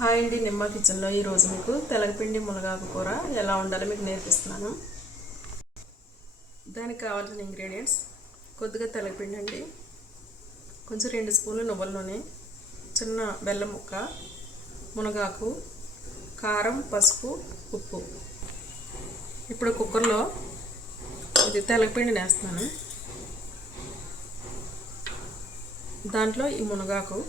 Hi అండి, నిమ్మ కిచెన్లో ఈరోజు మీకు తెలగపిండి మునగాకు కూర ఎలా ఉండాలో మీకు నేర్పిస్తున్నాను. దానికి కావాల్సిన ఇంగ్రీడియంట్స్: కొద్దిగా తెలగపిండి అండి, కొంచెం 2 స్పూన్లు నువ్వుల నూనె, చిన్న బెల్లం ముక్క, మునగాకు, కారం, పసుపు, ఉప్పు. ఇప్పుడు కుక్కర్లో ఇది తెలగపిండిని వేస్తున్నాను. దాంట్లో ఈ మునగాకు,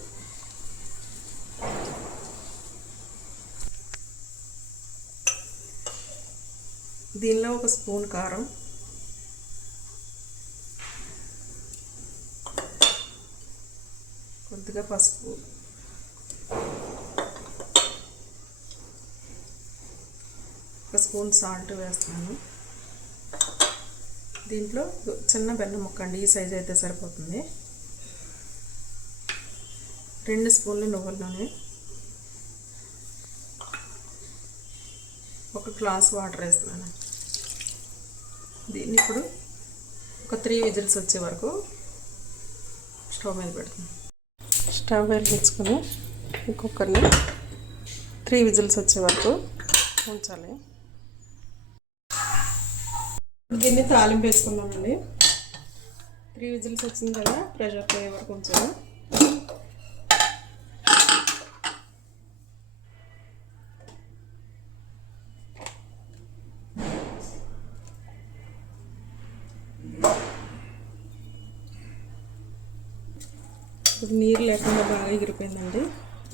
దీనిలో 1 స్పూన్ కారం, కొద్దిగా పసుపు, ఒక స్పూన్ సాల్ట్ వేస్తాను. దీంట్లో చిన్న బెల్లం ముక్క అండి, ఈ సైజ్ అయితే సరిపోతుంది. 2 స్పూన్లు నువ్వుల నూనె, 1 గ్లాస్ వాటర్ వేస్తున్నాను. దీన్ని ఇప్పుడు ఒక 3 విజిల్స్ వచ్చే వరకు స్టవ్ మీద పెడుతున్నాను. స్టవ్ వెలిగించుకొని ఈ కుక్కర్ని 3 విజిల్స్ వచ్చే వరకు ఉంచాలి. దీన్ని తాలింపు వేసుకుందామండి. 3 విజిల్స్ వచ్చింది కదా, ప్రెషర్ పోయే వరకు ఉంచాను. ఇప్పుడు నీరు లేకుండా బాగా ఎగిరిపోయిందండి.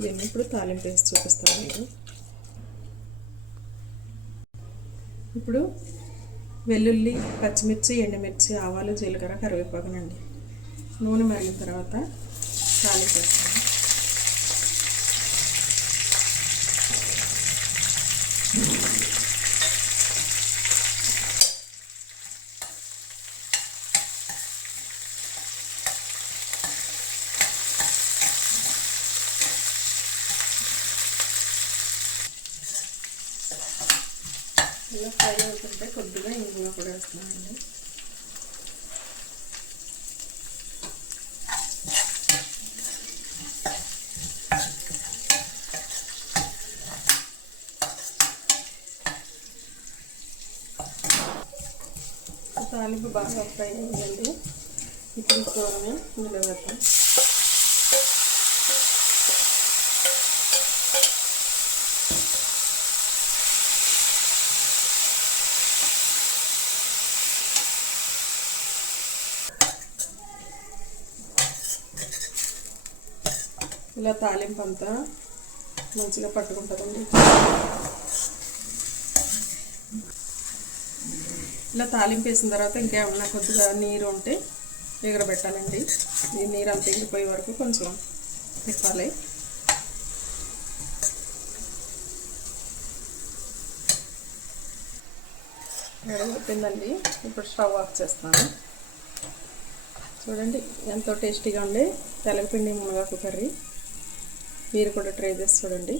దీన్ని ఇప్పుడు తాలింపు వేసి చూపిస్తాను మీకు. ఇప్పుడు వెల్లుల్లి, పచ్చిమిర్చి, ఎండుమిర్చి, ఆవాలు, జీలకర్ర, కరివేపాకునండి. నూనె మరిగిన తర్వాత తాలింపు వేస్తాను. ఇలా ఫ్రై అవుతుంటే కొద్దిగా ఇంగువ కూడా వేస్తున్నానండి. తాలింపు బాగా ఫ్రై అయిందండి. ఇప్పుడు కూరని ఇందులో వేద్దాం. ఇలా తాలింపు అంతా మంచిగా పట్టుకుంటుందండి. ఇలా తాలింపు వేసిన తర్వాత ఇంకేమన్నా కొద్దిగా నీరు ఉంటే ఎగరబెట్టాలండి. ఈ నీరు అంతా ఎగిరిపోయే వరకు కొంచెం తిప్పాలి. ఎగరబెట్టిందండి. ఇప్పుడు స్టవ్ ఆఫ్ చేస్తాను. చూడండి ఎంతో టేస్టీగా ఉండే తెలగపిండి మునగాకు కర్రీ. మీరు కూడా ట్రై చేసి చూడండి.